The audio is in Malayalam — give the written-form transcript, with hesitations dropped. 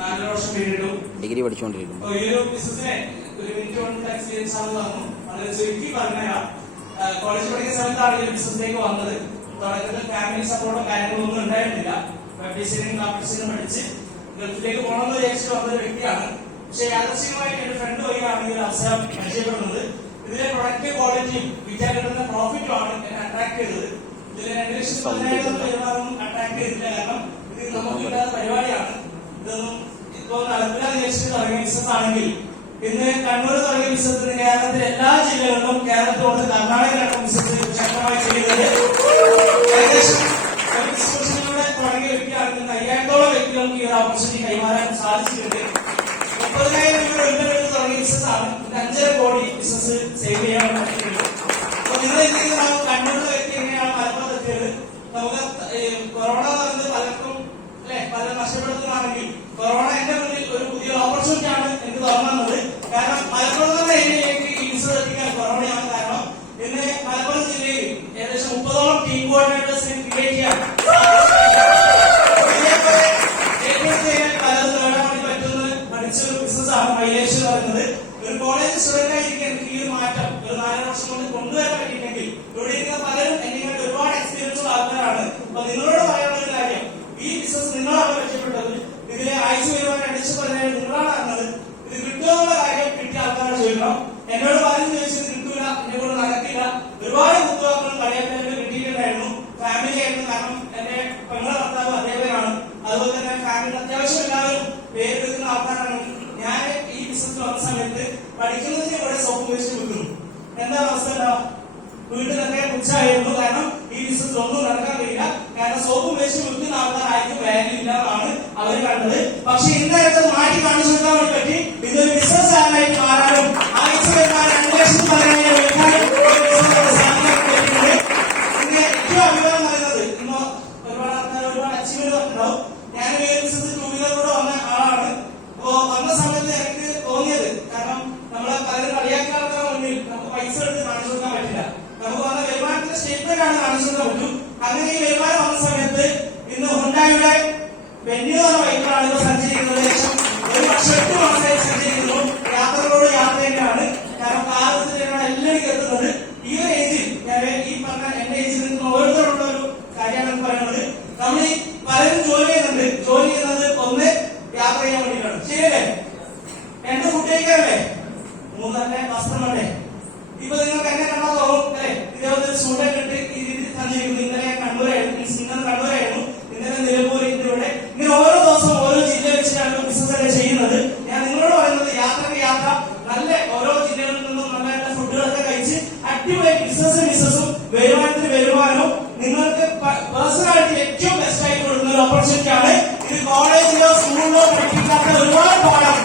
4 വർഷം പിന്നിട്ടു. ഡിഗ്രി പഠിച്ചുകൊണ്ടിരിക്കുന്നു. ഈ ഒരു ബിസിനസിനെ ഒരു മിനിറ്റ് കൊണ്ടുള്ള എക്സ്പീരിയൻസ് ആണെന്ന് പറഞ്ഞു. വളരെ ചുരുക്കി പറഞ്ഞാൽ കോളേജ് പഠിക്കുന്ന സമയത്താണ് ഈ ബിസിനസ്സിലേക്ക് വന്നത്. തുടക്കത്തിൽ ഫാമിലി സപ്പോർട്ടോ കാര്യങ്ങളൊന്നും ഉണ്ടായിരുന്നില്ല. വെബ് ഡിസൈനിങ് ഗ്രാഫിക്സിനും പഠിച്ച് ഗൾഫിലേക്ക് പോകണമെന്ന് വിചാരിച്ചിട്ട് വന്നൊരു വ്യക്തിയാണ്. പക്ഷെ യാദൃശ്ചികമായിട്ട് എന്റെ ഫ്രണ്ട് വഴിയാണ് ഈ ഒരു അവസരം പരിചയപ്പെടുന്നത്. ഇതിലെ പ്രൊഡക്റ്റ് ക്വാളിറ്റിയും വിറ്റാൻ കിട്ടുന്ന പ്രോഫിറ്റും ആണ് എന്നെ അട്രാക്ട് ചെയ്തത്. ഇതിൽ 2,14,000 അട്രാക്ട് ചെയ്തില്ല. കാരണം ഇത് നമുക്ക് കിട്ടാത്ത പരിപാടിയാണ്. ഇതൊന്നും ഇപ്പോ നടപ്പിലാന്ന് വിചാരിച്ചിട്ട് തുടങ്ങിയ ബിസിനസ് ആണെങ്കിൽ ഇന്ന് കണ്ണൂർ തുടങ്ങിയ ബിസിനസ് കേരളത്തിലെ എല്ലാ ജില്ലകളിലും കേരളത്തോട് കർണാടകയിലാണ് ബിസിനസ് ശക്തമായി ചെയ്യുന്നത്. ഏകദേശം തുടങ്ങിയ വ്യക്തിയാണെങ്കിൽ 5,000-ഓളം വ്യക്തികൾക്ക് ഈ ഒരു ഓപ്പർച്യൂണിറ്റി കൈമാറാൻ സാധിച്ചിട്ടുണ്ട്. 30,000 രൂപ തുടങ്ങിയ ബിസിനസ് ആണ്. 5.5 കോടി ബിസിനസ് സേവ് ചെയ്യാൻ പറ്റിയിട്ടുണ്ട്. അപ്പൊ നിങ്ങൾ എന്ത് ചെയ്യുന്ന കണ്ണൂരിലെ വ്യക്തി എങ്ങനെയാണ് മലപ്പുറത്ത് എത്തിയത്? നമുക്ക് കൊറോണ പറയുന്നത് പലർക്കും പലരും നഷ്ടപ്പെടുന്നതാണെങ്കിൽ കൊറോണ എന്റെ മുന്നിൽ ഒരു പുതിയ ഓപ്പർച്യൂണിറ്റി ആണ് എനിക്ക് തോന്നുന്നത്. കാരണം മലപ്പുറം ഏരിയയിലേക്ക് ഈ ബിസിനസ് എത്തിക്കാൻ കൊറോണയാണ് കാരണം. ഇന്ന് മലപ്പുറം ജില്ലയിൽ ഏകദേശം 30ഓളം ടീം കോർഡിനേറ്റേഴ്സിനെ ക്രിയേറ്റ് ചെയ്യാൻ പലതും നേടാൻ വേണ്ടി പറ്റുന്ന പഠിച്ചൊരു ബിസിനസ് ആണ് മൈലേജ് എന്ന് പറയുന്നത്. ഒരു കോളേജ് സ്റ്റുഡന്റ് ആയിരിക്കും എനിക്ക് ഈ ഒരു മാറ്റം ഒരു 4 വർഷം കൊണ്ട് കൊണ്ടുവരാൻ പറ്റിയില്ലെങ്കിൽ ഇവിടെ ഇരിക്കുന്ന പലരും എന്നിങ്ങനെ ഒരുപാട് എക്സ്പീരിയൻസ് ഉള്ള ആൾക്കാരാണ്. അപ്പൊ നിങ്ങളോട് പറയാനുള്ള ഒരു കാര്യം, ഈ ബിസിനസ് നിങ്ങളാണ് രക്ഷപ്പെട്ടത്. ഇതിലെ ആഴ്ച വരുവാൻ അടിച്ചു പറഞ്ഞാൽ നിങ്ങളാണ് അറിഞ്ഞത്. ഇത് കിട്ടുമെന്നുള്ള കാര്യം കിട്ടിയ ആൾക്കാരെ ചോദിക്കണം. എന്നോട് പലരും ചോദിച്ചത് കിട്ടൂല, എന്നെ കൊണ്ട് നടക്കില്ല. ഒരുപാട് കുത്തുവാക്കുകൾ കളിയാക്കാൻ കിട്ടിയിട്ടുണ്ടായിരുന്നു. ഫാമിലി ആയിരുന്നു. കാരണം എന്റെ പെങ്ങളെ ഭർത്താവ് അതേപോലെയാണ്. അതുപോലെ തന്നെ ഫാമിലി അത്യാവശ്യം എല്ലാവരും പേരെടുക്കുന്ന ആൾക്കാരാണ്. ഞാൻ ഈ ബിസിനസ് വന്ന സമയത്ത് പഠിക്കുന്നതിന് ഇവിടെ സോപ്പ് വേസ്റ്റ് വിൽക്കുന്നു. എന്താ അവസ്ഥ ഉണ്ടാവും? വീട്ടിലൊക്കെ പുച്ഛമായിരുന്നു. കാരണം ഈ ബിസിനസ് ഒന്നും നടക്കാൻ കഴിയില്ല. കാരണം സോപ്പ് വേസ്റ്റ് വിൽക്കുന്ന ആൾക്കാരായിരിക്കും വാല്യൂ ഇല്ലാതാണ് അവർ കണ്ടത്. പക്ഷെ ഇന്നത്തെ മാറ്റി കാണിച്ചു കൊടുക്കാൻ വേണ്ടി പറ്റി. ഇതൊരു ബിസിനസ് ആയിട്ട് മാറാനും ആഴ്ച വരുന്ന 2 ലക്ഷം ഇന്ന് ഏറ്റവും അഭിമാനം പറയുന്നത് ഇന്ന് ഒരുപാട് ആൾക്കാർ ഒരുപാട് അച്ചീവ്മെന്റ് പറഞ്ഞിട്ടുണ്ടാവും. ഞാൻ ഈ ബിസിനസ് 2 വീലറിലൂടെ വന്ന ആളാണ്. അപ്പോ വന്ന സമയത്ത് എനിക്ക് തോന്നിയത്, കാരണം നമ്മളെ പലരും കളിയാക്കിയ ആൾക്കാരുടെ മുന്നിൽ നമുക്ക് പൈസ എടുത്ത് കാണിച്ചു കൊടുക്കാൻ പറ്റില്ല. നമുക്ക് വന്ന വരുമാനത്തിന്റെ സ്റ്റേറ്റ്മെന്റ് ആണ് കാണിച്ചു കൊടുക്കാൻ പറ്റും. അങ്ങനെ ഈ വരുമാനം വന്ന സമയത്ത് ഇന്ന് ഹുണ്ടായുടെ വെന്യൂ എന്ന ബൈക്കാണ് ഇവർ സഞ്ചരിക്കുന്നത്. ഏകദേശം 1 വർഷം 8 മാസമായി സഞ്ചരിക്കുന്നു. യാത്രകളോട് യാത്ര തന്നെയാണ്. കാരണം കാലത്തിലാണ് എല്ലാവരും എത്തുന്നത്. ഈ ഒരു ഏജിൽ ഞാൻ ഈ പറഞ്ഞ എന്റെ ഏജിൽ നിന്ന് ഓരോരുത്തരുള്ള ഒരു കാര്യമാണ് പറയുന്നത്. നമ്മൾ ഈ പലരും ജോലി ചെയ്യുന്നുണ്ട്. ജോലി ചെയ്യുന്നത് ഒന്ന് യാത്ര ചെയ്യാൻ വേണ്ടിയിട്ടാണ്. ശരിയല്ലേ? 2 ഫുഡ് കഴിക്കാനല്ലേ? 3 തന്നെ വസ്ത്രം വേണ്ടേ? ഇപ്പൊ നിങ്ങൾക്ക് എന്നെ കണ്ടാൽ തോന്നും അല്ലെ, ഇതേപോലെ സ്റ്റുഡന്റ് ഇട്ട് ഈ രീതിയിൽ സഞ്ചരിക്കുന്നു. ഇന്നലെ കണ്ണൂരായിരുന്നു, ഇന്നലെ നിലമ്പൂർ, ഇവിടെ ഇങ്ങനെ ഓരോ ദിവസം ഓരോ ജില്ല വെച്ചിട്ടാണ് ബിസിനസ് ഒക്കെ ചെയ്യുന്നത്. ഞാൻ നിങ്ങളോട് പറയുന്നത് യാത്രക്ക് യാത്ര, നല്ല ഓരോ ജില്ലകളിൽ നിന്നും നല്ല നല്ല ഫുഡുകളൊക്കെ കഴിച്ച് അടിപൊളി ബിസിനസ്സും വരുമാനവും നിങ്ങൾക്ക് പേഴ്സണാലിറ്റി ഏറ്റവും ബെസ്റ്റ് ആയിട്ട് കൊടുക്കുന്ന ഒരു ഓപ്പർച്യൂണിറ്റി ആണ്. ഇത് കോളേജിലോ സ്കൂളിലോ പഠിപ്പിക്കാത്ത ഒരുപാട് പാഠം